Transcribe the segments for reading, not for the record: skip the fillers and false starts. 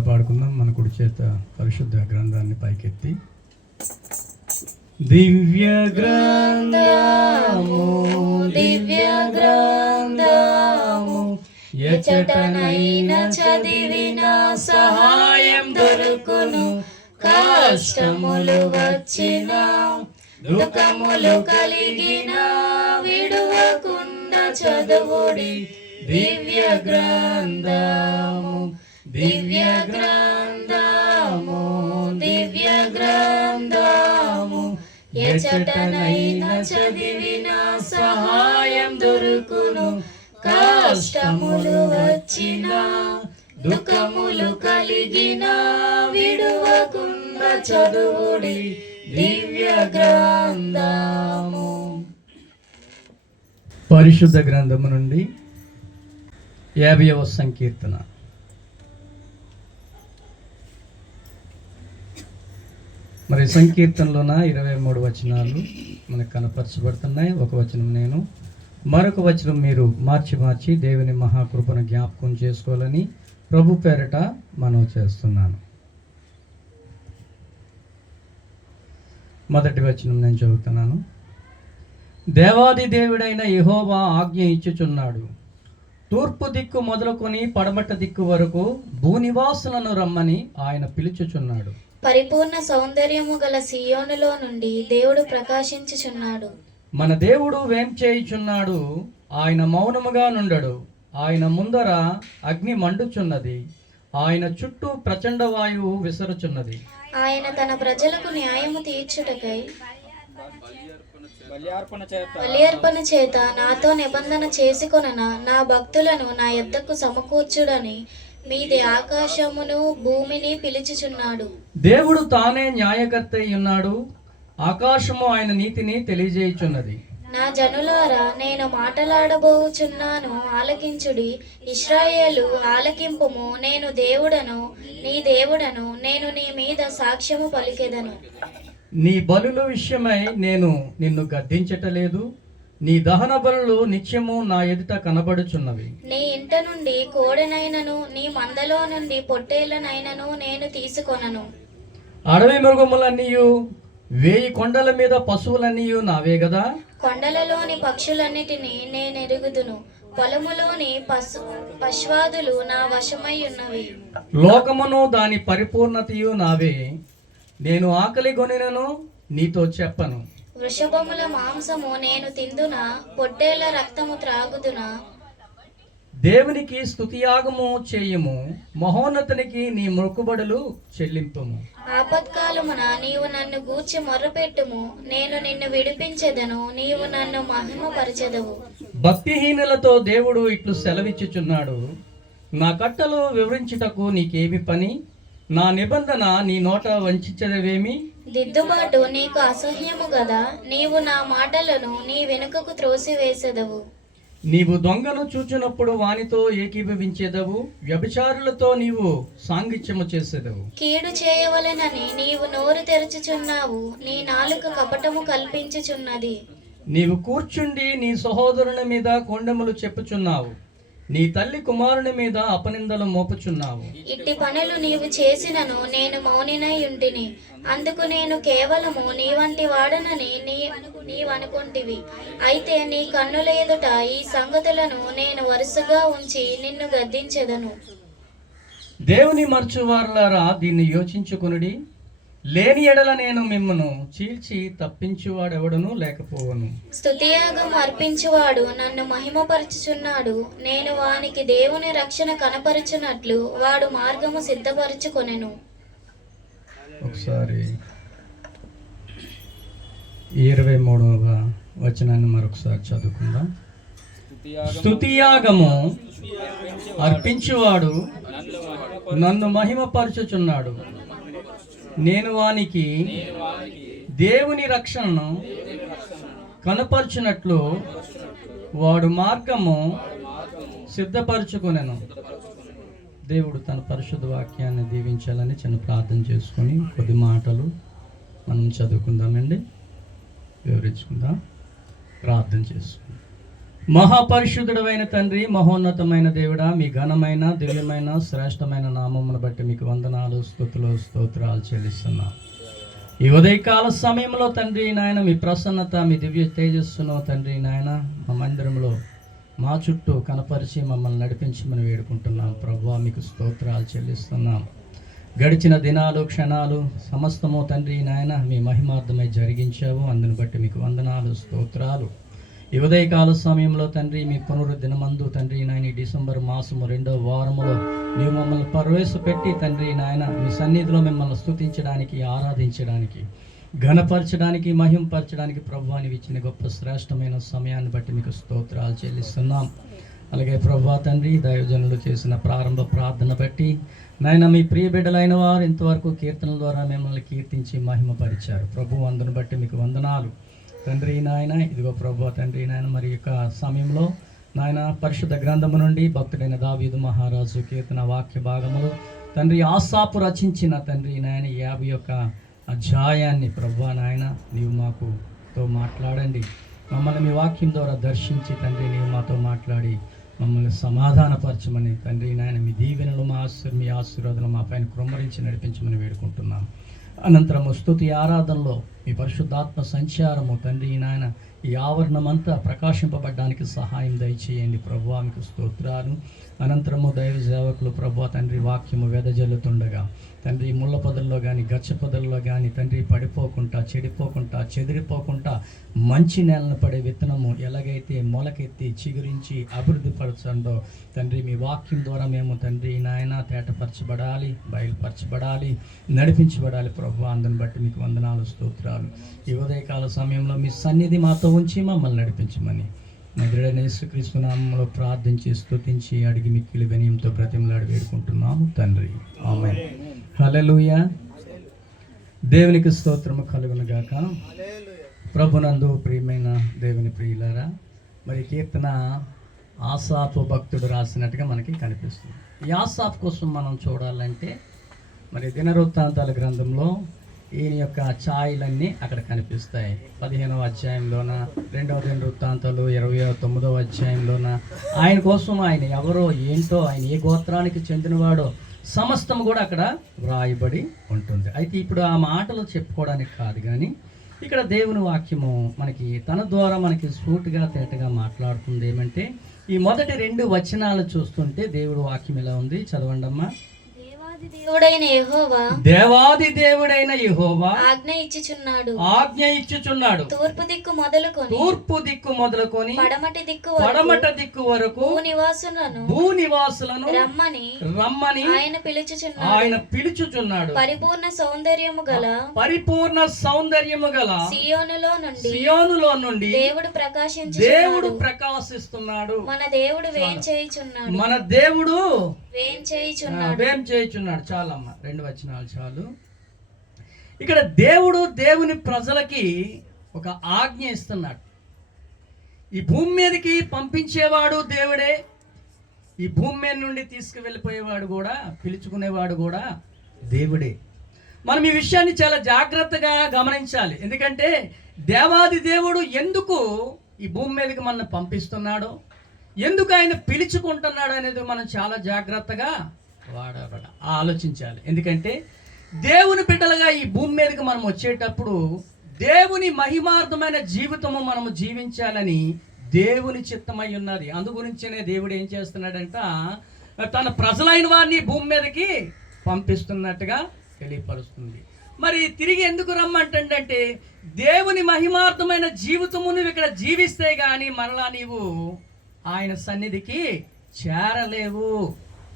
పాటలో పాడుకుందాం. మన కుడి చేత పరిశుద్ధ గ్రంథాన్ని పైకెత్తి. దివ్య గ్రంథము దివ్య గ్రంథము ఎచటనైన చదివిన సహాయం దొరుకును. కష్టములు వచ్చిన దుఃఖములు కలిగిన విడువకుండా చదువుడి దివ్య గ్రంథము దివ్య గ్రంథము దివ్య గ్రంథము ఎచటనైన చదివిన సహాయం దొరుకును. కష్టములు వచ్చిన దుఃఖములు కలిగిన విడువకుండా చదువుడి దివ్య గ్రంథము. పరిశుద్ధ గ్రంథము నుండి 50వ సంకీర్తన. మరి సంకీర్తనలోన 23 వచనాలు మనకు కనపరచబడుతున్నాయి. ఒక వచనం నేను, మరొక వచనం మీరు మార్చి దేవుని మహాకృపను జ్ఞాపకం చేసుకోవాలని ప్రభు పేరట మనవి చేస్తున్నాను. మొదటి వచనం నేను చదువుతున్నాను. దేవాది దేవుడైన యెహోవా ఆజ్ఞ ఇచ్చుచున్నాడు, తూర్పు దిక్కు మొదలుకొని పడమట దిక్కు వరకు భూనివాసులను రమ్మని ఆయన పిలుచుచున్నాడు. పరిపూర్ణ సౌందర్యము గల సియోనులో నుండి దేవుడు ప్రకాశించుచున్నాడు. మన దేవుడు వేం చేయుచున్నాడు, ఆయన మౌనముగా నుండడు. ఆయన ముందర అగ్ని మండుచున్నది, ఆయన చుట్టూ ప్రచండ వాయువు విసరుచున్నది. ఆయన తన ప్రజలకు న్యాయము తీర్చుటకై బలి అర్పణ చేత నాతో నిబంధన చేసుకొనన నా భక్తులను నా యొద్దకు సమకూర్చుడని మీది ఆకాశమును భూమిని పిలుచుచున్నాడు. దేవుడు తానే న్యాయకర్త ఉన్నాడు, ఆకాశము ఆయన నీతిని తెలియజేయుచున్నది. నా జనులారా, నేను మాటలాడబోచున్నాను, ఆలకించుడి. ఇశ్రాయేలు ఆలకింపుము. నేను దేవుడను, నీ దేవుడను. నేను నీ మీద సాక్ష్యము పలికెదను. నీ బలుల విషయమై నేను నిన్ను గద్దించటలేదు, నీ దహన బలులు నిత్యము నా ఎదుట కనబడుచున్నవి. నీ ఇంట నుండి కోడెనైనను నీ మందలో నుండి పొట్టేళ్లనైనను నేను తీసుకొనను. అడవి మృగములన్నీయు 1000 కొండల మీద పశువులన్నీయు నావే గదా. కొండలలోని పక్షులన్నిటినీ నేనెరుగుదును, పొలములోని పశ్వాదులు నా వశమై ఉన్నవి. లోకమును దాని పరిపూర్ణతయు నావే, నేను ఆకలి గొనినను నీతో చెప్పను. వృషభముల మాంసము నేను తిందునా, పొట్టేళ్ల రక్తము త్రాగుదునా. దేవునికి స్తుతియాగము చేయము, మహోన్నతునికి నీ మొక్కుబడులు చెల్లింపుము. ఆపత్కాలమున నీవు నన్ను గూర్చి మొర్రపెట్టుము, నేను నిన్ను విడిపించెదను, నీవు నన్ను మహిమపరచెదవు. భక్తిహీనులతో దేవుడు ఇట్లు సెలవిచ్చుచున్నాడు, నా కట్టలు వివరించుటకు నీకేమి పని, నా నిబంధన నీ నోట వంచెదవేమి. దిద్దుబాటు నీకు అసహ్యము గదా, నీవు నా మాటలను నీ వెనుకకు త్రోసివేసెదవు. నీవు దొంగను చూచినప్పుడు వానితో ఏకీభవించేదవు, వ్యభిచారులతో నీవు సాంగిత్యము చేసేదవు. కీడు చేయవలెనని నీవు నోరు తెరచుచున్నావు, నీ నాలుక కపటము కల్పించుచున్నది. నీవు కూర్చుండి నీ సహోదరుని మీద కొండములు చెప్పుచున్నావు, నీ తల్లి కుమారుని మీద అపనిందలు మోపుచున్నావు. ఇట్టి పనులు నీవు చేసినను నేను మౌనినై ఉంటిని, అందుకు నేను కేవలము నీ వంటి వాడనని నీవనుకుంటివి. అయితే నీ కన్నుల ఎదుట ఈ సంగతులను నేను వరుసగా ఉంచి నిన్ను గద్దించెదను. దేవుని మరచువారులారా, దీన్ని యోచించుకొనుడి. లేని ఎడల నేను మిమ్మను చీల్చి తప్పించువాడెవడను లేకపోవను. స్తుతియాగం అర్పించువాడు నన్ను మహిమపరచుచున్నాడు. నేను వానికి దేవుని రక్షణ కనపరచునట్లు వాడు మార్గము సిద్ధపరచుకొనెను. ఒకసారి 23వ వచనాన్ని మరొకసారి చదువుకుందాం. స్తుతియాగము అర్పించువాడు నన్ను మహిమపరచుచున్నాడు, నేను వానికి దేవుని రక్షణను కనపరచునట్లు వాడు మార్గము సిద్ధపరచుకొనెను. దేవుడు తన పరిశుద్ధ వాక్యాన్ని దీవించాలని చిన్న ప్రార్థన చేసుకొని కొద్ది మాటలు మనం చదువుకుందామండి, వివరించుకుందాం, ప్రార్థన చేసుకుందాం. మహాపరిశుద్ధుడైన తండ్రి, మహోన్నతమైన దేవుడా, మీ ఘనమైన దివ్యమైన శ్రేష్టమైన నామమును బట్టి మీకు వందనాలు, స్తుతులు, స్తోత్రాలు చెల్లిస్తున్నాం. ఈ ఉదయకాల సమయంలో తండ్రి నాయన మీ ప్రసన్నత, మీ దివ్య తేజస్సును తండ్రి నాయన మా మందిరంలో మా చుట్టూ కనపరిచి మమ్మల్ని నడిపించమని వేడుకుంటున్నాం. ప్రభువా, మీకు స్తోత్రాలు చెల్లిస్తున్నాం. గడిచిన దినాలు, క్షణాలు సమస్తము తండ్రి నాయన మీ మహిమార్థమై జరిగించావు. అందుని బట్టి మీకు వందనాలు, స్తోత్రాలు. ఈ ఉదయకాల సమయంలో తండ్రి మీ పునరుద్దినమందు తండ్రి నాయన ఈ డిసెంబర్ మాసము 2వ వారములో నీవు మమ్మల్ని ప్రవేశపెట్టి తండ్రి నాయన మీ సన్నిధిలో మిమ్మల్ని స్తుతించడానికి, ఆరాధించడానికి, ఘనపరచడానికి, మహింపరచడానికి ప్రభువాని ఇచ్చిన గొప్ప శ్రేష్టమైన సమయాన్ని బట్టి మీకు స్తోత్రాలు చెల్లిస్తున్నాం. అలాగే ప్రభువా తండ్రి, దైవజనులు చేసిన ప్రారంభ ప్రార్థన బట్టి నాయన మీ ప్రియ బిడ్డలైన వారు ఇంతవరకు కీర్తనల ద్వారా మిమ్మల్ని కీర్తించి మహిమపరిచారు. ప్రభు, అందును బట్టి మీకు వందనాలు తండ్రి నాయన. ఇదిగో ప్రభువా తండ్రి నాయన, మరి యొక్క సమయంలో నాయన పరిశుద్ధ గ్రంథము నుండి భక్తుడైన దావీదు మహారాజు కీర్తన వాక్య భాగములు తండ్రి ఆసాపు రచించిన తండ్రి నాయన 51 అధ్యాయాన్ని ప్రభువా నాయన నీవు మాతో మాట్లాడండి. మమ్మల్ని మీ వాక్యం ద్వారా దర్శించి తండ్రి నీవు మాతో మాట్లాడి మమ్మల్ని సమాధానపరచమని తండ్రి నాయన మీ దీవెనలు మీ ఆశీర్వాదాలు మా పైన కృమ్మరించి నడిపించమని వేడుకుంటున్నాం. అనంతరము స్తుతి ఆరాధనలో మీ పరిశుద్ధాత్మ సంచారము తండ్రి నాయన ఈ ఆవరణమంతా ప్రకాశింపబడ్డానికి సహాయం దయచేయండి ప్రభువా, మీకు స్తోత్రాలు. అనంతరము దైవ సేవకులు ప్రభువా తండ్రి వాక్యము వెదజల్లుతుండగా తండ్రి ముళ్ళ పొదల్లో కానీ గచ్చ పొదల్లో కానీ తండ్రి పడిపోకుండా, చెడిపోకుండా, చెదిరిపోకుండా మంచి నేలను పడే విత్తనము ఎలాగైతే మొలకెత్తి చిగురించి అభివృద్ధి పరచండో తండ్రి మీ వాక్యం ద్వారా మేము తండ్రి నాయన తేటపరచబడాలి, బయలుపరచబడాలి, నడిపించబడాలి ప్రభువా. అందుని బట్టి మీకు వందనాలు, స్తోత్రాలు. ఈ ఉదయకాల సమయంలో మీ సన్నిధి మాతో ఉంచి మమ్మల్ని నడిపించమని నదుడైన యేసుక్రీస్తు నామములో ప్రార్థించి స్తుతించి అడిగి మిక్కిలి వినయంతో బ్రతిమలాడి వేడుకుంటున్నాము తండ్రి, ఆమేన్. హల్లెలూయా. దేవునికి స్తోత్రము కలుగును గాక. ప్రభునందు ప్రియమైన దేవుని ప్రియులారా, మరి కీర్తన ఆసాపు భక్తుడు రాసినట్టుగా మనకి కనిపిస్తుంది. ఈ ఆసాపు కోసం మనం చూడాలంటే మరి దినవృత్తాంతాల గ్రంథంలో ఈయన యొక్క ఛాయలన్నీ అక్కడ కనిపిస్తాయి. 15వ అధ్యాయంలోన, 2వ దినవృత్తాంతాలు 29వ అధ్యాయంలోన ఆయన కోసం ఆయన ఎవరో ఏంటో, ఆయన ఏ గోత్రానికి చెందినవాడో సమస్తం కూడా అక్కడ వ్రాయబడి ఉంటుంది. అయితే ఇప్పుడు ఆ మాటలు చెప్పుకోవడానికి కాదు, కానీ ఇక్కడ దేవుని వాక్యము మనకి తన ద్వారా మనకి సూటిగా తేటగా మాట్లాడుతుంది. ఏమంటే ఈ మొదటి 2 వచనాలు చూస్తుంటే దేవుడు వాక్యం ఎలా ఉంది, చదవండి అమ్మా. దేవాది దేవుడైన యెహోవా ఆజ్ఞ ఇచ్చుచున్నాడు. తూర్పు దిక్కు మొదలుకొని పడమట దిక్కు వరకు భూనివాసులను రమ్మని ఆయన పిలుచుచున్నాడు. పరిపూర్ణ సౌందర్యము గల సియోనులో నుండి దేవుడు ప్రకాశిస్తున్నాడు. మన దేవుడు వేం చేయుచున్నాడు. చాలమ్మ, 2 వచనాలు చాలు. ఇక్కడ దేవుడు దేవుని ప్రజలకి ఒక ఆజ్ఞ ఇస్తున్నాడు. ఈ భూమి మీదకి పంపించేవాడు దేవుడే, ఈ భూమి మీద నుండి తీసుకువెళ్ళిపోయేవాడు కూడా, పిలుచుకునేవాడు కూడా దేవుడే. మనం ఈ విషయాన్ని చాలా జాగ్రత్తగా గమనించాలి. ఎందుకంటే దేవాది దేవుడు ఎందుకు ఈ భూమి మీదకి మనల్ని పంపిస్తున్నాడో, ఎందుకు ఆయన పిలుచుకుంటున్నాడు అనేది మనం చాలా జాగ్రత్తగా ఆలోచించాలి. ఎందుకంటే దేవుని బిడ్డలుగా ఈ భూమి మీదకి మనం వచ్చేటప్పుడు దేవుని మహిమార్థమైన జీవితము మనము జీవించాలని దేవుని చిత్తమై ఉన్నది. అందుగురించనే దేవుడు ఏం చేస్తున్నాడంట, తన ప్రజలైన వారిని భూమి మీదకి పంపిస్తున్నట్టుగా తెలియపరుస్తుంది. మరి తిరిగి ఎందుకు రమ్మంటే దేవుని మహిమార్థమైన జీవితము నువ్వు ఇక్కడ జీవిస్తే గాని మరలా నీవు ఆయన సన్నిధికి చేరలేవు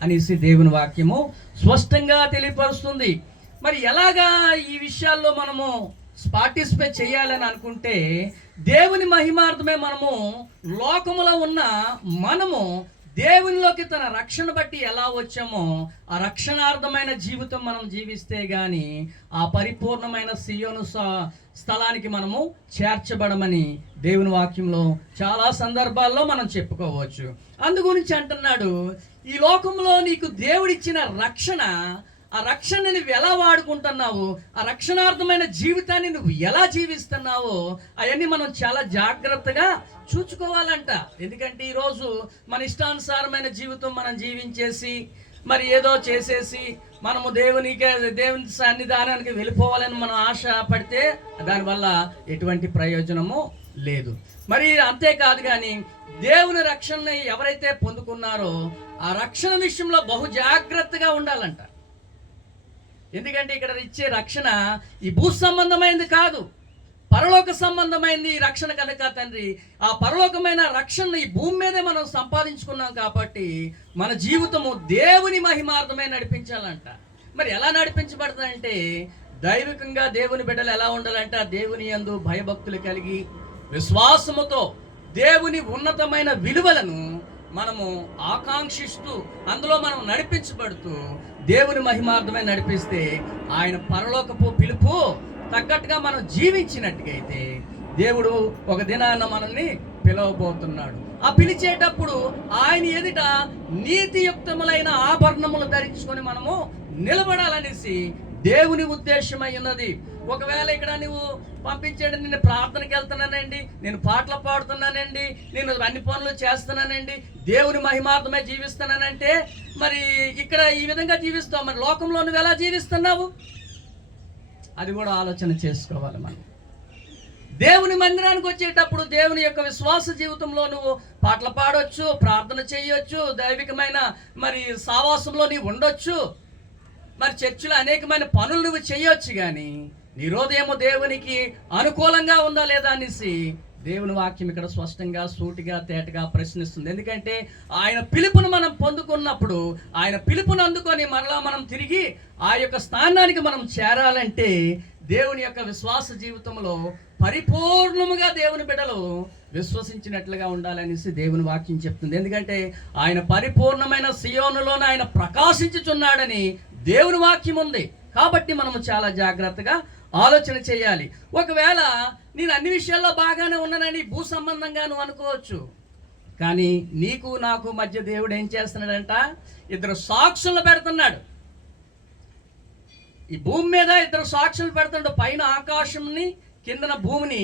అనేసి దేవుని వాక్యము స్పష్టంగా తెలియపరుస్తుంది. మరి ఎలాగా ఈ విషయాల్లో మనము పార్టిసిపేట్ చేయాలని అనుకుంటే, దేవుని మహిమార్థమే మనము లోకములో ఉన్న మనము దేవునిలోకి తన రక్షణ బట్టి ఎలా వచ్చామో ఆ రక్షణార్థమైన జీవితం మనం జీవిస్తే గాని ఆ పరిపూర్ణమైన సియోను స్థలానికి మనము చేర్చబడమని దేవుని వాక్యంలో చాలా సందర్భాల్లో మనం చెప్పుకోవచ్చు. అందుగురించి అంటున్నాడు, ఈ లోకంలో నీకు దేవుడిచ్చిన రక్షణ ఆ రక్షణని నువ్వు ఎలా వాడుకుంటున్నావు, ఆ రక్షణార్థమైన జీవితాన్ని నువ్వు ఎలా జీవిస్తున్నావో అవన్నీ మనం చాలా జాగ్రత్తగా చూసుకోవాలంట. ఎందుకంటే ఈరోజు మన ఇష్టానుసారమైన జీవితం మనం జీవించేసి మరి ఏదో చేసేసి మనము దేవుని సన్నిధానానికి వెళ్ళిపోవాలని మనం ఆశ పడితే దానివల్ల ఎటువంటి ప్రయోజనము లేదు. మరి అంతేకాదు కానీ దేవుని రక్షణని ఎవరైతే పొందుకున్నారో ఆ రక్షణ విషయంలో బహు జాగ్రత్తగా ఉండాలంట. ఎందుకంటే ఇక్కడ ఇచ్చే రక్షణ ఈ భూ సంబంధమైనది కాదు, పరలోక సంబంధమైంది ఈ రక్షణ కనుక తండ్రి ఆ పరలోకమైన రక్షణ ఈ భూమి మీదే మనం సంపాదించుకున్నాం కాబట్టి మన జీవితము దేవుని మహిమార్థమే నడిపించాలంట. మరి ఎలా నడిపించబడుతుందంటే దైవికంగా దేవుని బిడ్డలు ఎలా ఉండాలంట, దేవుని యందు భయభక్తులు కలిగి విశ్వాసముతో దేవుని ఉన్నతమైన విలువలను మనము ఆకాంక్షిస్తూ అందులో మనం నడిపించబడుతూ దేవుని మహిమార్థమే నడిపిస్తే ఆయన పరలోకపు పిలుపు తగ్గట్టుగా మనం జీవించినట్టుగైతే దేవుడు ఒక దినాన మనల్ని పిలవబోతున్నాడు. ఆ పిలిచేటప్పుడు ఆయన ఎదుట నీతియుక్తములైన ఆభరణములు ధరించుకొని మనము నిలబడాలనేసి దేవుని ఉద్దేశమై ఉన్నది. ఒకవేళ ఇక్కడ నువ్వు పంపించాడు, నేను ప్రార్థనకి వెళ్తున్నానండి, నేను పాటలు పాడుతున్నానండి, నేను అన్ని పనులు చేస్తున్నానండి, దేవుని మహిమార్థమే జీవిస్తున్నానంటే మరి ఇక్కడ ఈ విధంగా జీవిస్తావు, మరి లోకంలో నువ్వు ఎలా జీవిస్తున్నావు అది కూడా ఆలోచన చేసుకోవాలి. మనం దేవుని మందిరానికి వచ్చేటప్పుడు దేవుని యొక్క విశ్వాస జీవితంలో నువ్వు పాటలు పాడొచ్చు, ప్రార్థన చేయొచ్చు, దైవికమైన మరి సావాసంలో నీవు ఉండొచ్చు, మరి చర్చిలో అనేకమైన పనులు నువ్వు చేయొచ్చు. కానీ నీ హృదయము దేవునికి అనుకూలంగా ఉందా లేదా అనేసి దేవుని వాక్యం ఇక్కడ స్పష్టంగా సూటిగా తేటగా ప్రశ్నిస్తుంది. ఎందుకంటే ఆయన పిలుపును మనం పొందుకున్నప్పుడు ఆయన పిలుపును అందుకొని మరలా మనం తిరిగి ఆ యొక్క స్థానానికి మనం చేరాలంటే దేవుని యొక్క విశ్వాస జీవితంలో పరిపూర్ణముగా దేవుని బిడ్డలు విశ్వసించినట్లుగా ఉండాలనేసి దేవుని వాక్యం చెప్తుంది. ఎందుకంటే ఆయన పరిపూర్ణమైన సియోనులోన ఆయన ప్రకాశించుచున్నాడని దేవుని వాక్యం ఉంది. కాబట్టి మనము చాలా జాగ్రత్తగా ఆలోచన చేయాలి. ఒకవేళ నేను అన్ని విషయాల్లో బాగానే ఉన్నానని భూ సంబంధంగా నువ్వు అనుకోవచ్చు, కానీ నీకు నాకు మధ్య దేవుడు ఏం చేస్తున్నాడంట, ఇద్దరు సాక్షులు పెడుతున్నాడు. ఈ భూమి మీద ఇద్దరు సాక్షులు పెడుతున్నాడు. పైన ఆకాశంని కిందన భూమిని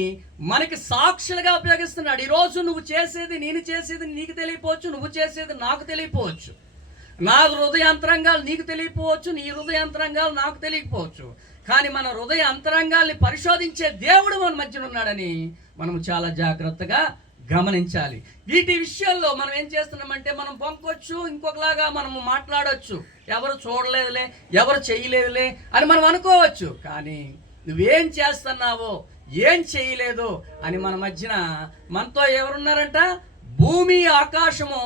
మనకి సాక్షులుగా ఉపయోగిస్తున్నాడు. ఈరోజు నువ్వు చేసేది నేను చేసేది నీకు తెలియపోవచ్చు, నువ్వు చేసేది నాకు తెలియపోవచ్చు, నా హృదయాంతరంగాలు నీకు తెలియపోవచ్చు, నీ హృదయాంతరంగాలు నాకు తెలియకపోవచ్చు. కానీ మన హృదయ అంతరంగాల్ని పరిశోధించే దేవుడు మన మధ్యన ఉన్నాడని మనం చాలా జాగ్రత్తగా గమనించాలి. వీటి విషయాల్లో మనం ఏం చేస్తున్నామంటే మనం పొంకొచ్చు, ఇంకొకలాగా మనము మాట్లాడవచ్చు, ఎవరు చూడలేదులే, ఎవరు చేయలేదులే అని మనం అనుకోవచ్చు. కానీ నువ్వేం చేస్తున్నావో ఏం చేయలేదో అని మన మధ్యన మనతో ఎవరున్నారంట, భూమి ఆకాశము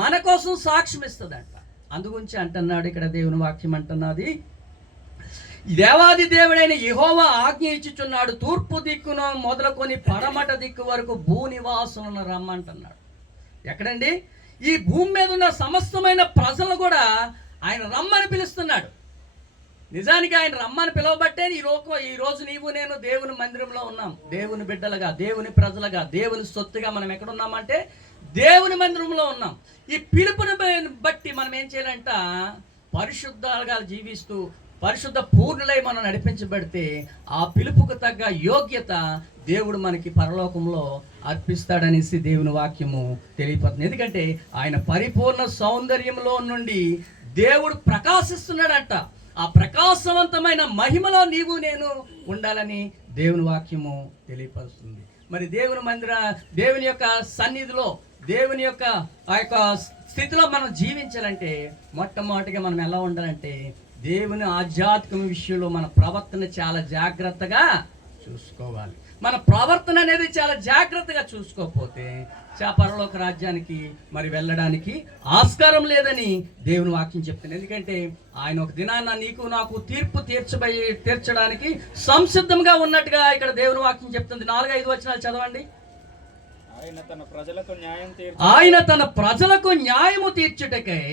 మన కోసం సాక్ష్యం ఇస్తుందంట. అందుగురించి అంటున్నాడు ఇక్కడ దేవుని వాక్యం అంటున్నది, దేవాది దేవుడైన యెహోవా ఆజ్ఞ ఇచ్చుచున్నాడు, తూర్పు దిక్కును మొదలుకొని పడమట దిక్కు వరకు భూనివాసులను రమ్మంటున్నాడు. ఎక్కడండి? ఈ భూమి మీద ఉన్న సమస్తమైన ప్రజలను కూడా ఆయన రమ్మని పిలుస్తున్నాడు. నిజానికి ఆయన రమ్మని పిలవబట్టే ఈ రోజు నీవు నేను దేవుని మందిరంలో ఉన్నాం. దేవుని బిడ్డలుగా, దేవుని ప్రజలుగా, దేవుని సొత్తుగా మనం ఎక్కడున్నామంటే దేవుని మందిరంలో ఉన్నాం. ఈ పిలుపుని బట్టి మనం ఏం చేయాలంట, పరిశుద్ధంగా జీవిస్తూ పరిశుద్ధ పూర్ణులై మనం నడిపించబడితే ఆ పిలుపుకు తగ్గ యోగ్యత దేవుడు మనకి పరలోకంలో అర్పిస్తాడనేసి దేవుని వాక్యము తెలియపడుతుంది. ఎందుకంటే ఆయన పరిపూర్ణ సౌందర్యంలో నుండి దేవుడు ప్రకాశిస్తున్నాడంట. ఆ ప్రకాశవంతమైన మహిమలో నీవు నేను ఉండాలని దేవుని వాక్యము తెలియపరుస్తుంది. మరి దేవుని యొక్క సన్నిధిలో, దేవుని యొక్క ఆ యొక్క స్థితిలో మనం జీవించాలంటే మొట్టమొదటిగా మనం ఎలా ఉండాలంటే దేవుని ఆధ్యాత్మిక విషయంలో మన ప్రవర్తన చాలా జాగ్రత్తగా చూసుకోవాలి. మన ప్రవర్తన అనేది చాలా జాగ్రత్తగా చూసుకోకపోతే పరలోక రాజ్యానికి మరి వెళ్ళడానికి ఆస్కారం లేదని దేవుని వాక్యం చెప్తుంది. ఎందుకంటే ఆయన ఒక దినాన్న నీకు నాకు తీర్పు తీర్చడానికి సంసిద్ధంగా ఉన్నట్టుగా ఇక్కడ దేవుని వాక్యం చెప్తుంది. 4-5 వచనాలు చదవండి. ఆయన తన ప్రజలకు న్యాయం ఆయన తన ప్రజలకు న్యాయము తీర్చుటకై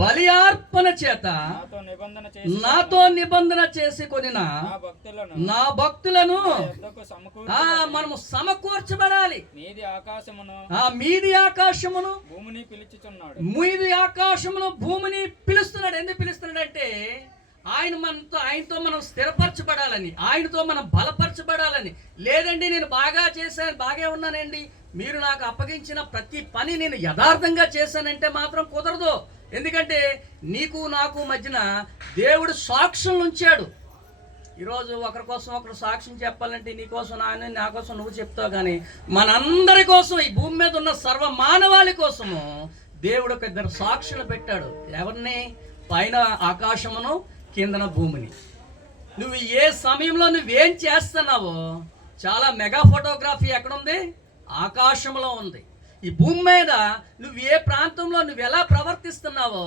బలియార్పణ చేత నాతో నిబంధన చేసుకొనిన నా భక్తులను మనము సమకూర్చబడాలి. మీది ఆకాశమును భూమిని పిలుచుచున్నాడు. మీది ఆకాశమును భూమిని పిలుస్తున్నాడు. ఎందుకు పిలుస్తున్నాడంటే ఆయనతో మనం స్థిరపరచబడాలని, ఆయనతో మనం బలపరచబడాలని. లేదండి నేను బాగా చేశాను, బాగా ఉన్నానండి, మీరు నాకు అప్పగించిన ప్రతి పని నేను యథార్థంగా చేశానంటే మాత్రం కుదరదు. ఎందుకంటే నీకు నాకు మధ్యన దేవుడు సాక్ష్యం ఉంచాడు. ఈరోజు ఒకరి కోసం ఒకరు సాక్ష్యం చెప్పాలంటే నీ కోసం నా కోసం నువ్వు చెప్తావు, కానీ మనందరి కోసం, ఈ భూమి మీద ఉన్న సర్వ మానవాళి కోసము దేవుడు ఒక ఇద్దరు సాక్షులు పెట్టాడు. ఎవరిని? పైన ఆకాశమును, కిందన భూమిని. నువ్వు ఏ సమయంలో నువ్వేం చేస్తున్నావో, చాలా మెగా ఫోటోగ్రఫీ ఎక్కడుంది? ఆకాశంలో ఉంది. ఈ భూమి మీద నువ్వు ఏ ప్రాంతంలో నువ్వు ఎలా ప్రవర్తిస్తున్నావో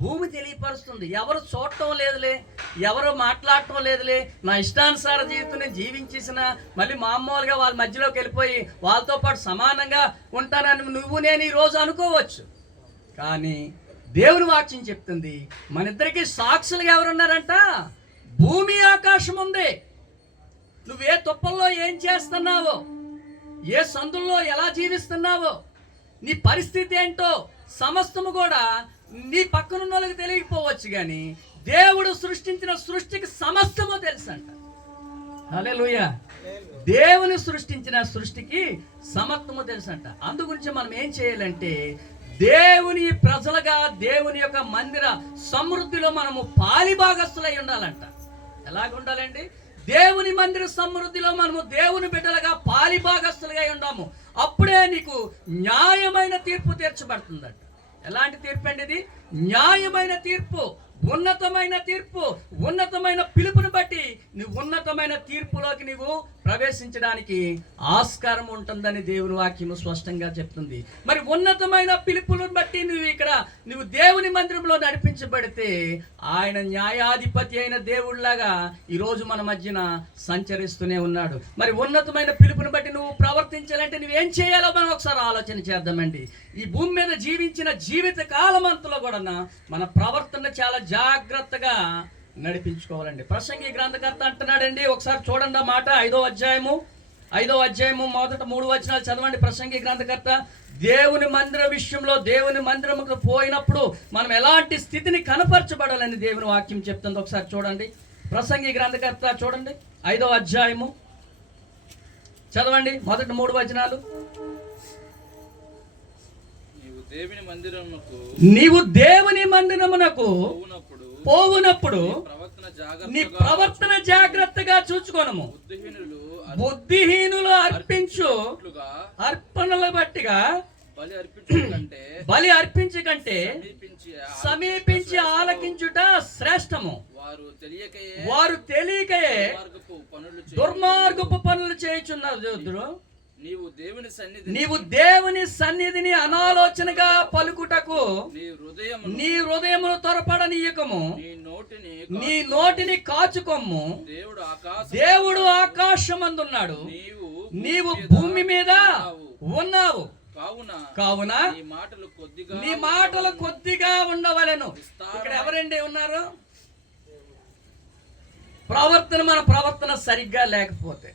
భూమి తెలియపరుస్తుంది. ఎవరు చూడటం లేదులే, ఎవరు మాట్లాడటం లేదులే, నా ఇష్టానుసార జీవితం నేను జీవించేసిన మళ్ళీ మామూలుగా వాళ్ళ మధ్యలోకి వెళ్ళిపోయి వాళ్ళతో పాటు సమానంగా ఉంటానని నువ్వు నేను ఈరోజు అనుకోవచ్చు. కానీ దేవుని వాక్యం చెప్తుంది, మన ఇద్దరికి సాక్షులుగా ఎవరున్నారంట? భూమి ఆకాశం ఉంది. నువ్వే తుప్పల్లో ఏం చేస్తున్నావో, ఏ సందుల్లో ఎలా జీవిస్తున్నావో, నీ పరిస్థితి ఏంటో సమస్తము కూడా నీ పక్కనున్న వాళ్ళకి తెలియకపోవచ్చు, కానీ దేవుడు సృష్టించిన సృష్టికి సమస్తము తెలుసంట. హల్లెలూయా. దేవుని సృష్టించిన సృష్టికి సమస్తము తెలుసంట. అందు గురించి మనం ఏం చేయాలంటే, దేవుని ప్రజలుగా దేవుని యొక్క మందిర సమృద్ధిలో మనము పాలిభాగస్తులై ఉండాలంట. ఎలాగ ఉండాలండి? దేవుని మందిర సమృద్ధిలో మనము దేవుని బిడ్డలుగా పాలిభాగస్తులుగా ఉండాము. అప్పుడే నీకు న్యాయమైన తీర్పు తీర్చబడుతుందంట. ఎలాంటి తీర్పు అండి ఇది? న్యాయమైన తీర్పు, ఉన్నతమైన తీర్పు, ఉన్నతమైన పిలుపుని బట్టి నువ్వు ఉన్నతమైన తీర్పులోకి నువ్వు ప్రవేశించడానికి ఆస్కారం ఉంటుందని దేవుని వాక్యము స్పష్టంగా చెప్తుంది. మరి ఉన్నతమైన పిలుపులను బట్టి నువ్వు దేవుని మందిరంలో నడిపించబడితే ఆయన న్యాయాధిపతి అయిన దేవుడిలాగా ఈరోజు మన మధ్యన సంచరిస్తూనే ఉన్నాడు. మరి ఉన్నతమైన పిలుపుని బట్టి నువ్వు ప్రవర్తించాలంటే నువ్వేం చేయాలో మనం ఒకసారి ఆలోచన చేద్దామండి. ఈ భూమి మీద జీవించిన జీవిత కాలం అంతలో కూడా మన ప్రవర్తన చాలా జాగ్రత్తగా నడిపించుకోవాలండి. ప్రసంగి గ్రంథకర్త అంటున్నాడండి, ఒకసారి చూడండి ఆ మాట. 5వ అధ్యాయము మొదట 3 వచనాలు చదవండి. ప్రసంగి గ్రంథకర్త దేవుని మందిర విషయంలో, దేవుని మందిరముకు పోయినప్పుడు మనం ఎలాంటి స్థితిని కనపరచబడాలని దేవుని వాక్యం చెప్తుంది. ఒకసారి చూడండి. ప్రసంగి గ్రంథకర్త చూడండి 5వ అధ్యాయము చదవండి, మొదటి 3 వచనాలు. నీవు దేవుని మందిరమునకు పోవునప్పుడు నీ ప్రవర్తన జాగ్రత్తగా చూచుకోనము. బుద్ధిహీనులు అర్పించు అర్పణల బట్టిగా బలి అర్పించకంటే సమీపించి ఆలకించుట శ్రేష్టము. వారు తెలియకయే దుర్మార్గపు పనులు చేయుచున్నారు. నీవు దేవుని సన్నిధిని అనాలోచనగా పలుకుటకు నీ హృదయమును త్వరపడనీయకము, నీ నోటిని కాచుకొమ్ము. దేవుడు ఆకాశమందున్నాడు, నీవు భూమి మీద ఉన్నావు. కావున నీ మాటలు కొద్దిగా ఉండవలెను. ఇక్కడ ఎవరండి ఉన్నారు? మన ప్రవర్తన సరిగ్గా లేకపోతే,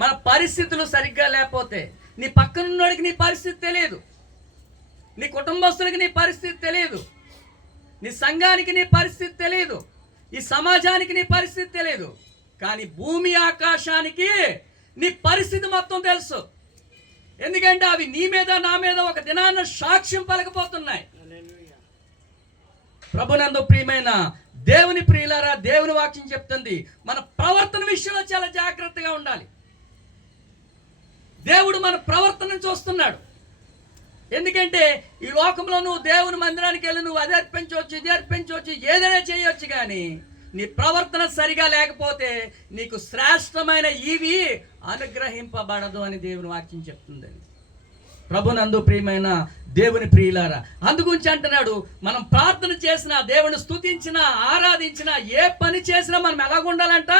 మన పరిస్థితులు సరిగ్గా లేకపోతే, నీ పక్కనున్నోడికి నీ పరిస్థితి తెలియదు, నీ కుటుంబస్తులకి నీ పరిస్థితి తెలియదు, నీ సంఘానికి నీ పరిస్థితి తెలియదు, ఈ సమాజానికి నీ పరిస్థితి తెలియదు. కానీ భూమి ఆకాశానికి నీ పరిస్థితి మొత్తం తెలుసు. ఎందుకంటే అవి నీ మీద నా మీద ఒక దినాన్న సాక్ష్యం పలకపోతున్నాయి. ప్రభునందు ప్రియమైన దేవుని ప్రియులారా, దేవుని వాక్యం చెప్తుంది మన ప్రవర్తన విషయంలో చాలా జాగ్రత్తగా ఉండాలి. దేవుడు మన ప్రవర్తనను చూస్తున్నాడు. ఎందుకంటే ఈ లోకంలో నువ్వు దేవుని మందిరానికి వెళ్ళి నువ్వు అది అర్పించవచ్చు, ఇది అర్పించవచ్చు, ఏదైనా చేయొచ్చు, కానీ నీ ప్రవర్తన సరిగా లేకపోతే నీకు శ్రేష్టమైన ఇవి అనుగ్రహింపబడదు అని దేవుని వాక్యం చెప్తుందని. ప్రభునందు ప్రియమైన దేవుని ప్రియులారా, అందుగురించి అంటున్నాడు, మనం ప్రార్థన చేసినా, దేవుని స్తుతించినా, ఆరాధించినా, ఏ పని చేసినా మనం ఎలాగ ఉండాలంట?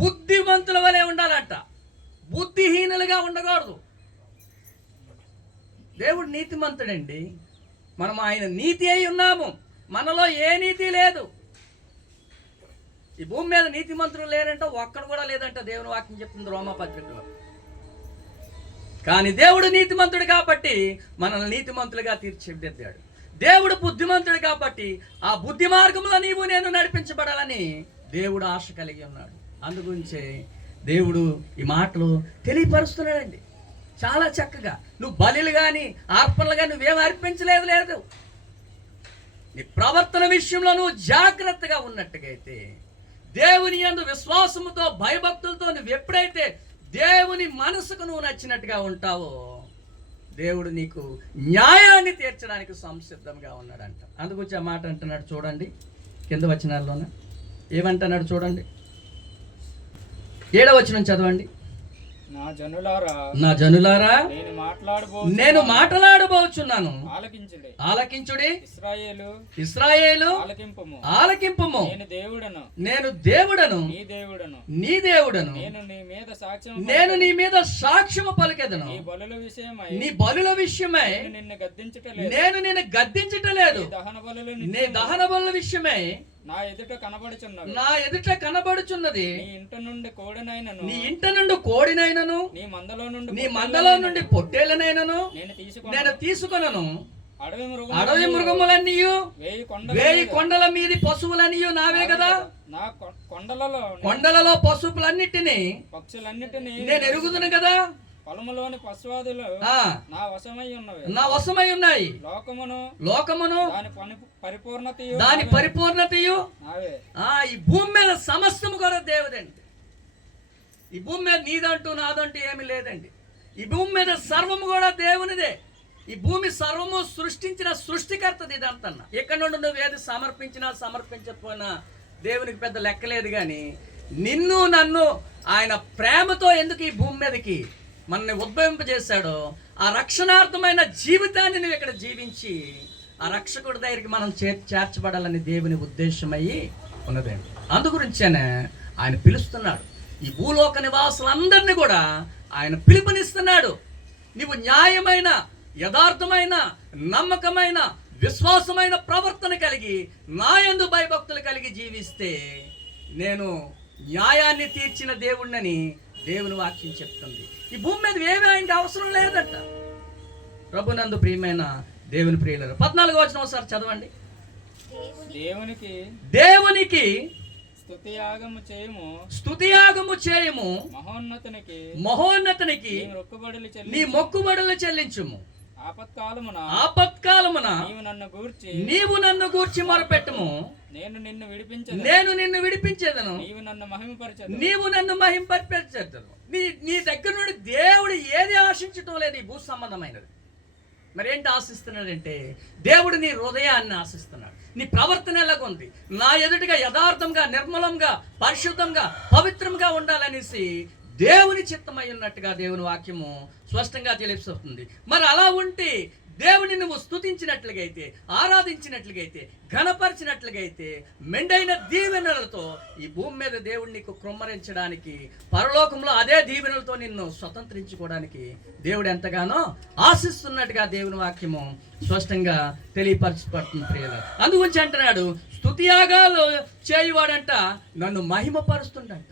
బుద్ధిమంతుల వలె ఉండాలంట. బుద్ధిహీనులుగా ఉండకూడదు. దేవుడు నీతిమంతుడండి. మనం ఆయన నీతి అయి ఉన్నాము. మనలో ఏ నీతి లేదు. ఈ భూమి మీద నీతిమంతులు లేరంట, ఒక్కడు కూడా లేదంట. దేవుని వాక్యం చెప్తుంది రోమాపత్రికలో. కానీ దేవుడు నీతిమంతుడు కాబట్టి మనల్ని నీతిమంతులుగా తీర్చిదిద్దాడు. దేవుడు బుద్ధిమంతుడు కాబట్టి ఆ బుద్ధి మార్గంలో నీవు నేను నడిపించబడాలని దేవుడు ఆశ కలిగి ఉన్నాడు. అందుగురించే దేవుడు ఈ మాటలు తెలియపరుస్తున్నాడండి చాలా చక్కగా. నువ్వు బలిలు కానీ అర్పణలు కానీ నువ్వేం అర్పించలేదు. నీ ప్రవర్తన విషయంలో నువ్వు జాగ్రత్తగా ఉన్నట్టుగైతే, దేవుని యందు విశ్వాసముతో భయభక్తులతో నువ్వు ఎప్పుడైతే దేవుని మనసుకు నువ్వు నచ్చినట్టుగా ఉంటావో, దేవుడు నీకు న్యాయాన్ని తీర్చడానికి సంసిద్ధంగా ఉన్నాడంట. అందుకొచ్చి ఆ మాట అంటున్నాడు చూడండి, కింద వచనాల్లోనే ఏమంటున్నాడు చూడండి. 7వ వచనం చదవండి. నా జనులారా నేను మాట్లాడబోచున్నాను, ఆలకించుడి. ఇశ్రాయేలు ఆలకింపుము. నేను దేవుడను నీ దేవుడను. నేను నీ మీద సాక్ష్యము పలికెదను. నీ బలుల విషయమై నేను నిన్ను గద్దించటలేదు. నీ దహన బలుల విషయమై నా ఎదుట కనబడుచున్నది. నీ ఇంట నుండి కోడినైనను నీ మందలో నుండి పొట్టేలనైనను నేను తీసుకొనను. అడవి మృగములన్నీ 1000 కొండల మీది పశువులన్నీ నావే కదా. నా కొండలలో పశువులన్నిటినీ నేను ఎరుగుదును కదా. పొలములోని పశువాదులు నా వశమై ఉన్నాయి. లోకమును దాని పరిపూర్ణతయు ఈ భూమి మీద సమస్తము కూడా దేవుడండి. ఈ భూమి మీద నీదంటూ నాదంటూ ఏమీ లేదండి. ఈ భూమి మీద సర్వము కూడా దేవునిదే. ఈ భూమి సర్వము సృష్టించిన సృష్టికర్తది ఇదంతా. ఎక్కడి నుండి నువ్వు ఏది సమర్పించినా సమర్పించకపోయినా దేవునికి పెద్ద లెక్కలేదు. కానీ నిన్ను నన్ను ఆయన ప్రేమతో ఎందుకు ఈ భూమి మీదకి మనల్ని ఉద్భవింపజేశాడో, ఆ రక్షణార్థమైన జీవితాన్ని నువ్వు ఇక్కడ జీవించి ఆ రక్షకుడి దగ్గరికి మనం చేర్చబడాలని దేవుని ఉద్దేశమయ్యి ఉన్నదండి. అందుగురించేనే ఆయన పిలుస్తున్నాడు. ఈ భూలోక నివాసులందరినీ కూడా ఆయన పిలుపునిస్తున్నాడు. నీవు న్యాయమైన, యథార్థమైన, నమ్మకమైన, విశ్వాసమైన ప్రవర్తన కలిగి నా యందు భయభక్తులు కలిగి జీవిస్తే నేను న్యాయాన్ని తీర్చిన దేవుణ్ణని దేవుని వాక్యం చెప్తుంది. ఈ భూమి మీద ఏమీ ఆయనకి అవసరం లేదట. ప్రభునందు ప్రియమైన దేవుని ప్రియులారా, 14వ వచనం ఒకసారి చదవండి. దేవునికి స్తుతియాగము చేయము, మహోన్నతునికి నీ మొక్కుబడులు చెల్లించుము. ఆపత్కాలమున నీవు నన్ను గూర్చి మొరపెట్టుము. నేను నిన్ను విడిపించేదను. నీవు నన్ను మహింపరిచేదను. నీ దగ్గర నుండి దేవుడు ఏది ఆశించటం లేదు ఈ భూ సంబంధమైనది. మరి ఏంటి ఆశిస్తున్నాడంటే, దేవుడు నీ హృదయాన్ని ఆశిస్తున్నాడు. నీ ప్రవర్తన ఎలాగుంది, నా ఎదుటిగా యథార్థంగా, నిర్మలంగా, పరిశుద్ధంగా, పవిత్రంగా ఉండాలనేసి దేవుని చిత్తమై ఉన్నట్టుగా దేవుని వాక్యము స్పష్టంగా తెలియజేస్తుంది. మరి అలా ఉంటే దేవుని నువ్వు స్తుతించినట్లుగైతే, ఆరాధించినట్లుగైతే, ఘనపరిచినట్లుగైతే, మెండైన దీవెనలతో ఈ భూమి మీద దేవుడు నీకు కృమ్మరించడానికి, పరలోకంలో అదే దీవెనలతో నిన్ను స్వతంత్రించుకోవడానికి దేవుడు ఎంతగానో ఆశిస్తున్నట్టుగా దేవుని వాక్యము స్పష్టంగా తెలియపరచబడుతుంది ప్రియులు. అందుగురించి అంటున్నాడు, స్తుతియాగాలు చేయువాడంట నన్ను మహిమపరుస్తుండంట.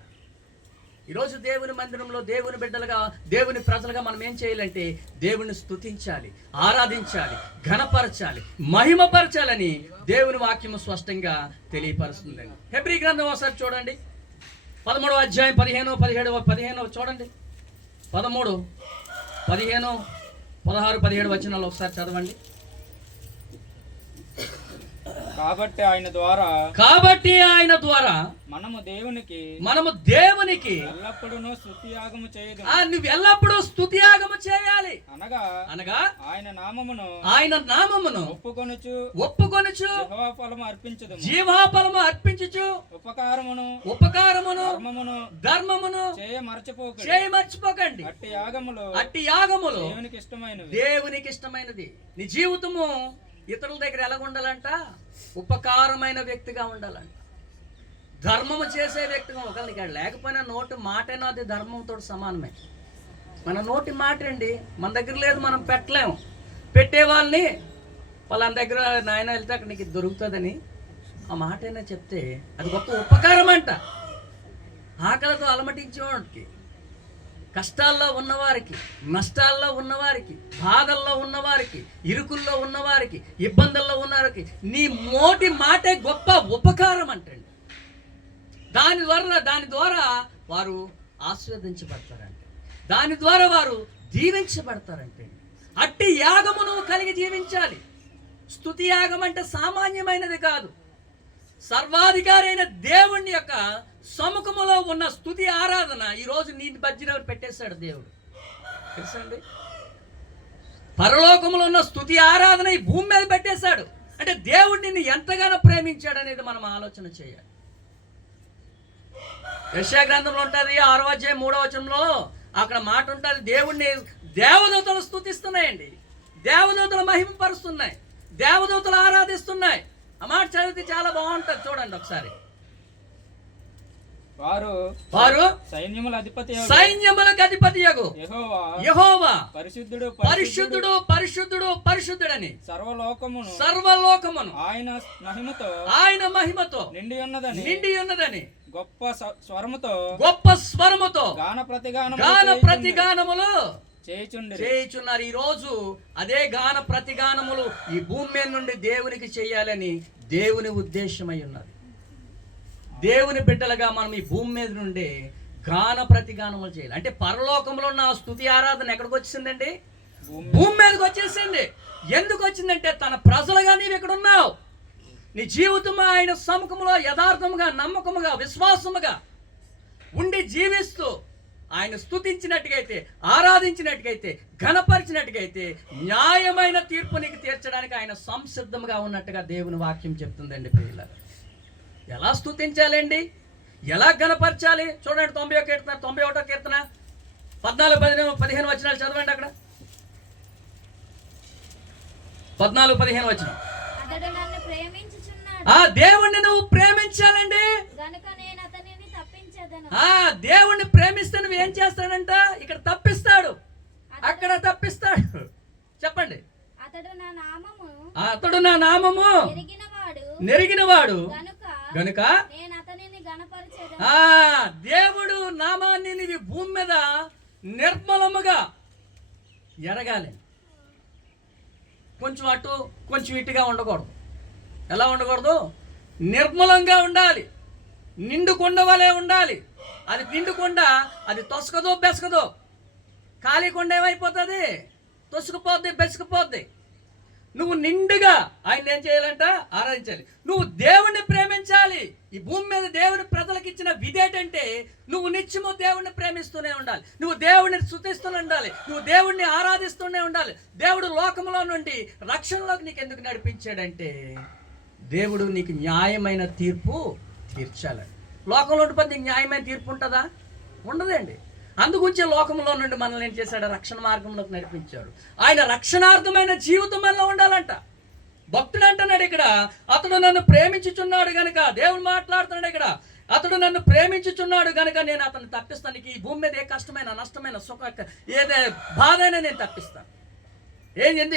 ఈరోజు దేవుని మందిరంలో దేవుని బిడ్డలుగా, దేవుని ప్రజలుగా మనం ఏం చేయాలంటే దేవుని స్తుతించాలి, ఆరాధించాలి, ఘనపరచాలి, మహిమపరచాలని దేవుని వాక్యము స్పష్టంగా తెలియపరుస్తుందండి. హెబ్రీ గ్రంథం ఒకసారి చూడండి, 13వ అధ్యాయం 15, 17 చూడండి. 13, 15, 16, 17 వచనాలు ఒకసారి చదవండి. కాబట్టి ఆయన ద్వారా మనము దేవునికి ఎల్లప్పుడూ స్తుతియాగము చేయదు. నువ్వు ఎల్లప్పుడూ స్తుతియాగము చేయాలి. అనగా ఆయన నామమును ఒప్పుకొనుచు జీవాఫలము అర్పించుచు ఉపకారమును ధర్మమును చేయ మర్చిపోకండి. అట్టి యాగములు దేవునికి ఇష్టమైనది. నీ జీవితము ఇతరుల దగ్గర ఎలా ఉండాలంట? ఉపకారమైన వ్యక్తిగా ఉండాలంట, ధర్మము చేసే వ్యక్తిగా. ఒకరికి లేకపోయినా నోటి మాటైనా అది ధర్మంతో సమానమే. మన నోటి మాట అండి మన దగ్గర లేదు, మనం పెట్టలేము. పెట్టే వాళ్ళని వాళ్ళ దగ్గర నాయన వెళ్తే అక్కడ నీకు దొరుకుతుందని ఆ మాట అయినా చెప్తే అది గొప్ప ఉపకారం అంట. ఆకలితో అలమటించేవాడికి, కష్టాల్లో ఉన్నవారికి, నష్టాల్లో ఉన్నవారికి, బాధల్లో ఉన్నవారికి, ఇరుకుల్లో ఉన్నవారికి, ఇబ్బందుల్లో ఉన్నవారికి నీ మోటి మాటే గొప్ప ఉపకారం అంటండి. దాని ద్వారా వారు ఆశీర్వదించబడతారంటే, దాని ద్వారా వారు దీవించబడతారంటే. అట్టి యాగము నువ్వు కలిగి జీవించాలి. స్తుతి యాగం అంటే సామాన్యమైనది కాదు. సర్వాధికారి అయిన దేవుని యొక్క సముఖములో ఉన్న స్తుతి ఆరాధన ఈరోజు నీ మధ్యలో పెట్టేశాడు దేవుడు, తెలుసండి. పరలోకములో ఉన్న స్తుతి ఆరాధన ఈ భూమి మీద పెట్టేశాడు. అంటే దేవుడు నిన్ను ఎంతగానో ప్రేమించాడు అనేది మనం ఆలోచన చేయాలి. యెషయా గ్రంథంలో ఉంటుంది 6వ అధ్యాయం 3వ వచనంలో అక్కడ మాట ఉంటుంది, దేవుణ్ణి దేవదూతలు స్తుతిస్తున్నాయండి, దేవదూతలు మహిమపరుస్తున్నాయి, దేవదూతలు ఆరాధిస్తున్నాయి. ఆ మాట చదివితే చాలా బాగుంటుంది, చూడండి ఒకసారి. వారు సైన్యములకు అధిపతియగు యెహోవా పరిశుద్ధుడు పరిశుద్ధుడు పరిశుద్ధుడని సర్వలోకమును ఆయన మహిమతో నిండి ఉన్నదని గొప్ప స్వరముతో గాన ప్రతిగానములు చేయుచున్నారు. ఈ రోజు అదే గాన ప్రతిగానములు ఈ భూమి మీద నుండి దేవునికి చేయాలని దేవుని ఉద్దేశమై ఉన్నది. దేవుని బిడ్డలుగా మనం ఈ భూమి మీద నుండి గాన ప్రతిగానములు చేయాలి. అంటే పరలోకంలో ఉన్న స్తుతి ఆరాధన ఎక్కడికి వచ్చిందండి? భూమి మీదకి వచ్చేసింది. ఎందుకు వచ్చిందంటే తన ప్రజలుగా నీవు ఇక్కడ ఉన్నావు. నీ జీవితం ఆయన సముఖంలో యథార్థముగా, నమ్మకముగా, విశ్వాసముగా ఉండి జీవిస్తూ ఆయన స్తుతించినట్టుగైతే, ఆరాధించినట్టుగైతే, ఘనపరిచినట్టుగైతే న్యాయమైన తీర్పు నీకు తీర్చడానికి ఆయన సంసిద్ధంగా ఉన్నట్టుగా దేవుని వాక్యం చెప్తుందండి. ప్రియులారా, ఎలా స్తుతించాలండి, ఎలా ఘనపరచాలి? చూడండి 91వ కీర్తన 14-15 వచనాలు చదవండి. అక్కడ 14-15 వచనం. దేవుణ్ణి నువ్వు ప్రేమించాలండి. దేవుణ్ణి ప్రేమిస్తే నువ్వు ఏం చేస్తాడంట? ఇక్కడ తప్పిస్తాడు, అక్కడ తప్పిస్తాడు. చెప్పండి. అతడు నా నామము నెరిగినవాడు గనుక దేవుడు నామాన్ని నీవి భూమి మీద నిర్మలముగా ఎరగాలి. కొంచెం అటు కొంచెం ఇటుగా ఉండకూడదు. ఎలా ఉండకూడదు? నిర్మలంగా ఉండాలి. నిండు కొండ వలె ఉండాలి. అది నిండు కొండ, అది తొసకదో బెసకదో. ఖాళీ కొండ ఏమైపోతుంది? తొసుకుపోద్ది, బెసుకుపోద్ది. నువ్వు నిండుగా ఆయన ఏం చేయాలంట? ఆరాధించాలి. నువ్వు దేవుణ్ణి ప్రేమించాలి. ఈ భూమి మీద దేవుని ప్రజలకు ఇచ్చిన విధేటంటే నువ్వు నిత్యము దేవుణ్ణి ప్రేమిస్తూనే ఉండాలి, నువ్వు దేవుణ్ణి స్తుతిస్తూనే ఉండాలి, నువ్వు దేవుణ్ణి ఆరాధిస్తూనే ఉండాలి. దేవుడు లోకంలో నుండి రక్షణలోకి నీకు ఎందుకు నడిపించాడంటే దేవుడు నీకు న్యాయమైన తీర్పు తీర్చాలండి. లోకంలో ఉండిపోతే నీకు న్యాయమైన తీర్పు ఉంటుందా? ఉండదండి. అందుగురించి లోకంలో నుండి మనల్ని ఏం చేశాడు? రక్షణ మార్గంలోకి నడిపించాడు. ఆయన రక్షణార్థమైన జీవితం మనలో ఉండాలంట. భక్తుడు అంటున్నాడు ఇక్కడ, అతడు నన్ను ప్రేమించుచున్నాడు గనుక, దేవుడు మాట్లాడుతున్నాడు ఇక్కడ, అతడు నన్ను ప్రేమించుచున్నాడు గనుక నేను అతన్ని తప్పిస్తాను. ఈ భూమి మీద ఏ కష్టమైన, నష్టమైన, సుఖ, ఏదే బాధ అయినా నేను తప్పిస్తాను.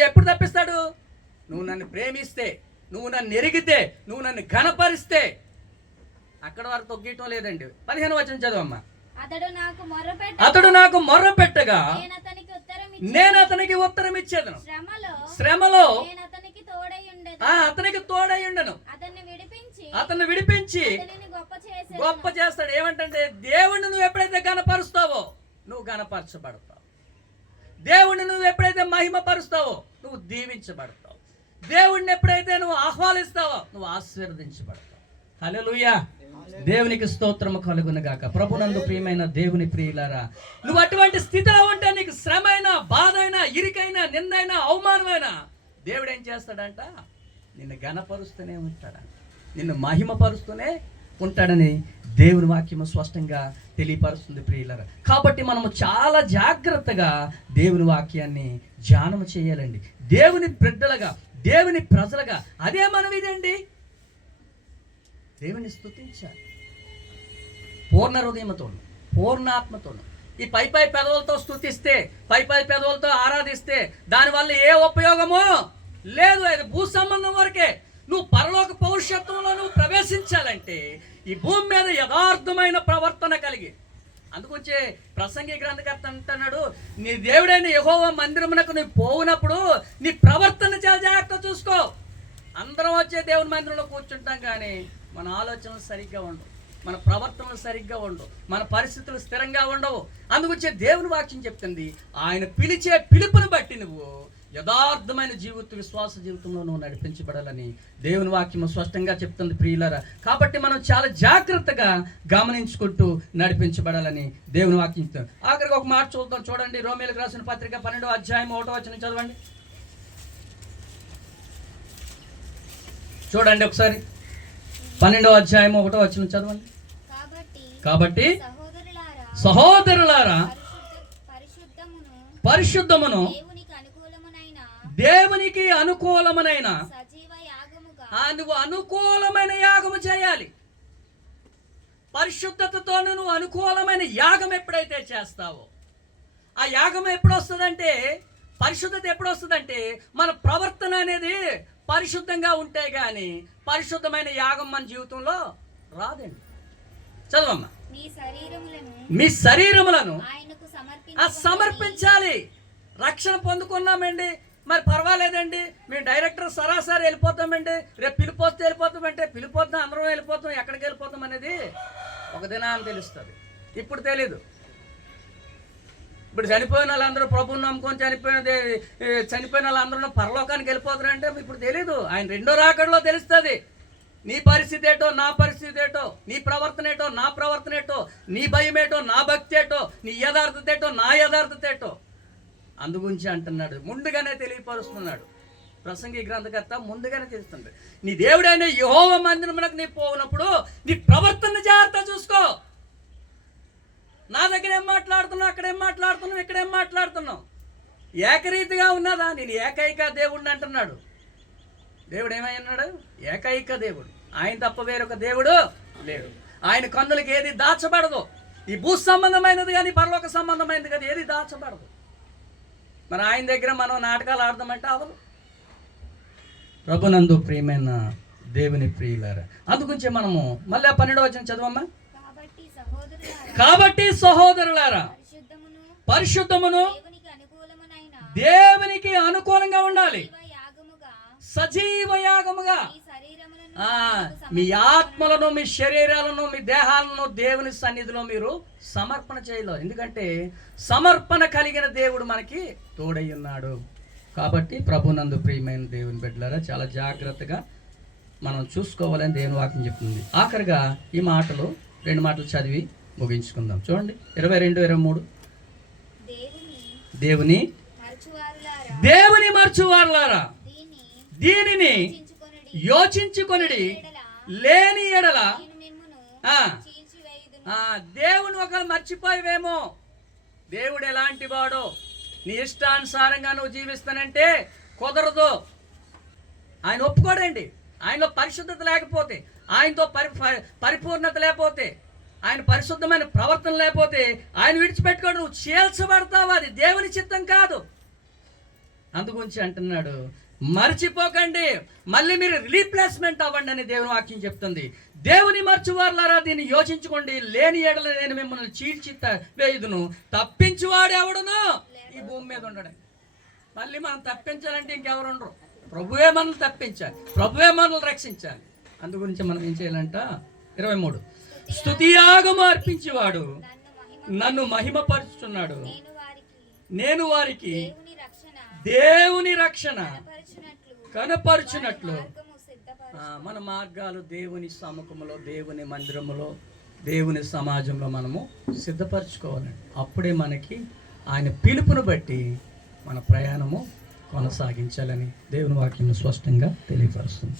ఎప్పుడు తప్పిస్తాడు? నువ్వు నన్ను ప్రేమిస్తే, నువ్వు నన్ను ఎరిగితే, నువ్వు నన్ను ఘనపరిస్తే. అక్కడ వరకు తొగ్గటం లేదండి. 15వ వచనం చదవమ్మా. అతడు నాకు మొర్ర పెట్టగా నేను అతనికి ఉత్తరం ఇచ్చేదను, శ్రమలో అతనికి తోడై ఉండను, అతన్ని విడిపించి గొప్ప చేస్తాడు. ఏమంటే దేవుణ్ణి నువ్వు ఎప్పుడైతే ఘనపరుస్తావో నువ్వు ఘనపరచబడతావు. దేవుణ్ణి నువ్వు ఎప్పుడైతే మహిమపరుస్తావో నువ్వు దీవించబడతావు. దేవుణ్ణి ఎప్పుడైతే నువ్వు ఆహ్వానిస్తావో నువ్వు ఆశీర్వదించబడతావు. హల్లెలూయా. దేవునికి స్తోత్రము కలుగును గాక. ప్రభునందు ప్రియమైన దేవుని ప్రియులారా, నువ్వు అటువంటి స్థితిలో ఉంటే నీకు శ్రమైన, బాధైనా, ఇరికైనా, నిందైనా, అవమానమైనా దేవుడు ఏం చేస్తాడంట? నిన్ను ఘనపరుస్తూనే ఉంటాడంట, నిన్ను మహిమపరుస్తూనే ఉంటాడని దేవుని వాక్యము స్పష్టంగా తెలియపరుస్తుంది ప్రియులారా. కాబట్టి మనము చాలా జాగ్రత్తగా దేవుని వాక్యాన్ని ధ్యానం చేయాలండి. దేవుని బిడ్డలుగా, దేవుని ప్రజలుగా అదే మనం ఇదండి. దేవుని స్తుతించాలి పూర్ణ హృదయంతోను, పూర్ణ ఆత్మతోను, ఈ పై పెదవులతో స్తుతిస్తే, పై పెదవులతో ఆరాధిస్తే దానివల్ల ఏ ఉపయోగమో లేదు. అది భూ సంబంధం వరకే. నువ్వు పరలోక పౌరుషత్వంలో నువ్వు ప్రవేశించాలంటే ఈ భూమి మీద యథార్థమైన ప్రవర్తన కలిగి, అందుకొచ్చే ప్రసంగి గ్రంథకర్త అంటున్నాడు, నీ దేవుడైన యెహోవా మందిరమునకు నువ్వు పోవునప్పుడు నీ ప్రవర్తన చాలా జాగ్రత్త చూసుకో. అందరం వచ్చే దేవుని మందిరంలో కూర్చుంటాం, కానీ మన ఆలోచనలు సరిగ్గా ఉండవు, మన ప్రవర్తనలు సరిగ్గా ఉండవు, మన పరిస్థితులు స్థిరంగా ఉండవు. అందుకొచ్చే దేవుని వాక్యం చెప్తుంది, ఆయన పిలిచే పిలుపుని బట్టి నువ్వు యథార్థమైన విశ్వాస జీవితంలో నువ్వు నడిపించబడాలని దేవుని వాక్యం స్పష్టంగా చెప్తుంది ప్రియులారా. కాబట్టి మనం చాలా జాగ్రత్తగా గమనించుకుంటూ నడిపించబడాలని దేవుని వాక్యం చెప్తుంది. ఆఖరికి ఒక మాట చూద్దాం, చూడండి. రోమీయులకు రాసిన పత్రిక 12వ అధ్యాయం 1వ వచనం చదవండి. చూడండి ఒకసారి, 12వ అధ్యాయం 1వ వచనం చదవండి. కాబట్టి సహోదరులారా, పరిశుద్ధమును దేవునికి అనుకూలమైన నువ్వు అనుకూలమైన యాగము చేయాలి. పరిశుద్ధతతో నువ్వు అనుకూలమైన యాగం ఎప్పుడైతే చేస్తావో, ఆ యాగం ఎప్పుడు వస్తుందంటే, పరిశుద్ధత ఎప్పుడు వస్తుందంటే మన ప్రవర్తన అనేది పరిశుద్ధంగా ఉంటే గాని పరిశుద్ధమైన యాగం మన జీవితంలో రాదండి. చదవమ్మా. మీ శరీరములను సమర్పించాలి. రక్షణ పొందుకున్నామండి, మరి పర్వాలేదండి, మేము డైరెక్టర్ సరాసరి వెళ్ళిపోతామండి, రేపు పిలిపోతే వెళ్ళిపోతామంటే పిలిపోతాం, అందరం వెళ్ళిపోతాం, ఎక్కడికి వెళ్ళిపోతాం అనేది ఒక దినాన్ని తెలుస్తుంది. ఇప్పుడు తెలీదు. ఇప్పుడు చనిపోయిన వాళ్ళందరూ ప్రభువుని నమ్ముకొని చనిపోయిన వాళ్ళందరూ పరలోకానికి వెళ్ళిపోతారంటే ఇప్పుడు తెలీదు. ఆయన రెండో రాకడలో తెలుస్తుంది. నీ పరిస్థితి ఏటో, నా పరిస్థితి ఏటో, నీ ప్రవర్తన ఏటో, నా ప్రవర్తన ఏటో, నీ భయం ఏటో, నా భక్తి ఏటో, నీ యథార్థత ఏటో, నా యథార్థత ఏటో. అందుగురించి అంటున్నాడు, ముందుగానే తెలియపరుస్తున్నాడు ప్రసంగి గ్రంథకర్త. ముందుగానే తెలుస్తుంది, నీ దేవుడైన యెహోవా మందిరమునకు నీ పోవునప్పుడు నీ ప్రవర్తన జాగ్రత్త చూసుకో. నా దగ్గర ఏం మాట్లాడుతున్నావు, అక్కడేం మాట్లాడుతున్నావు, ఇక్కడేం మాట్లాడుతున్నావు, ఏకరీతిగా ఉన్నదా? నేను ఏకైక దేవుడిని అంటున్నాడు. దేవుడు ఏమై అన్నాడు? ఏకైక దేవుడు. ఆయన తప్ప వేరొక దేవుడు లేడు. ఆయన కన్నులకి ఏది దాచబడదు. ఈ భూ సంబంధమైనది కానీ పరలోక సంబంధమైనది కానీ ఏది దాచబడదు. మరి ఆయన దగ్గర మనం నాటకాలు ఆడదామంటే అవదు. ప్రభునందు ప్రియమైన దేవుని ప్రియులారా, అందుగురించి మనము మళ్ళీ 12వ వచనం చదవమ్మా. కాబట్టి సహోదరులారా, పరిశుద్ధమును దేవునికి అనుకూలంగా ఉండాలి, సజీవ యాగముగా మీ ఆత్మలను, మీ శరీరాలను, మీ దేహాలను దేవుని సన్నిధిలో మీరు సమర్పణ చేయలేదు. ఎందుకంటే సమర్పణ కలిగిన దేవుడు మనకి తోడై ఉన్నాడు. కాబట్టి ప్రభునందు ప్రియమైన దేవుని బిడ్డలారా, చాలా జాగ్రత్తగా మనం చూసుకోవాలని దేవుని వాక్యం చెప్తుంది. ఆఖరిగా ఈ మాటలు 2 మాటలు చదివి ముగించుకుందాం. చూడండి 22, 23. దేవుని మరచువారులారా, దీనిని యోచించుకొనిడి, లేని ఎడల దేవుని ఒకరు మర్చిపోయేవేమో. దేవుడు ఎలాంటి వాడో నీ ఇష్టానుసారంగా నువ్వు జీవిస్తానంటే కుదరదు. ఆయన ఒప్పుకోడండి. ఆయనలో పరిశుద్ధత లేకపోతే, ఆయనతో పరిపూర్ణత లేకపోతే, ఆయన పరిశుద్ధమైన ప్రవర్తన లేకపోతే ఆయన విడిచిపెట్టుకోడు. నువ్వు చేల్చబడతావు. అది దేవుని చిత్తం కాదు. అందుగురించి అంటున్నాడు, మర్చిపోకండి, మళ్ళీ మీరు రీప్లేస్మెంట్ అవ్వండి అని దేవుని వాక్యం చెప్తుంది. దేవుని మర్చివారులారా, దీన్ని యోచించుకోండి, లేని ఎడల నేను మిమ్మల్ని చీల్చి వేయుదును. తప్పించువాడు ఎవడును ఈ భూమి మీద ఉండడు. మళ్ళీ మనం తప్పించాలంటే ఇంకెవరు ఉండరు. ప్రభువే మనల్ని తప్పించాలి, ప్రభువే మనల్ని రక్షించాలి. అందుగురించి మనం ఏం చేయాలంట? 23. స్తుతియాగము అర్పించేవాడు నన్ను మహిమపరుచున్నాడు, నేను వారికి దేవుని రక్షణ కనపరుచున్నట్లు. మన మార్గాలు దేవుని సముఖములో, దేవుని మందిరములో, దేవుని సమాజంలో మనము సిద్ధపరచుకోవాలండి. అప్పుడే మనకి ఆయన పిలుపును బట్టి మన ప్రయాణము కొనసాగించాలని దేవుని వాక్యం స్పష్టంగా తెలియపరుస్తుంది.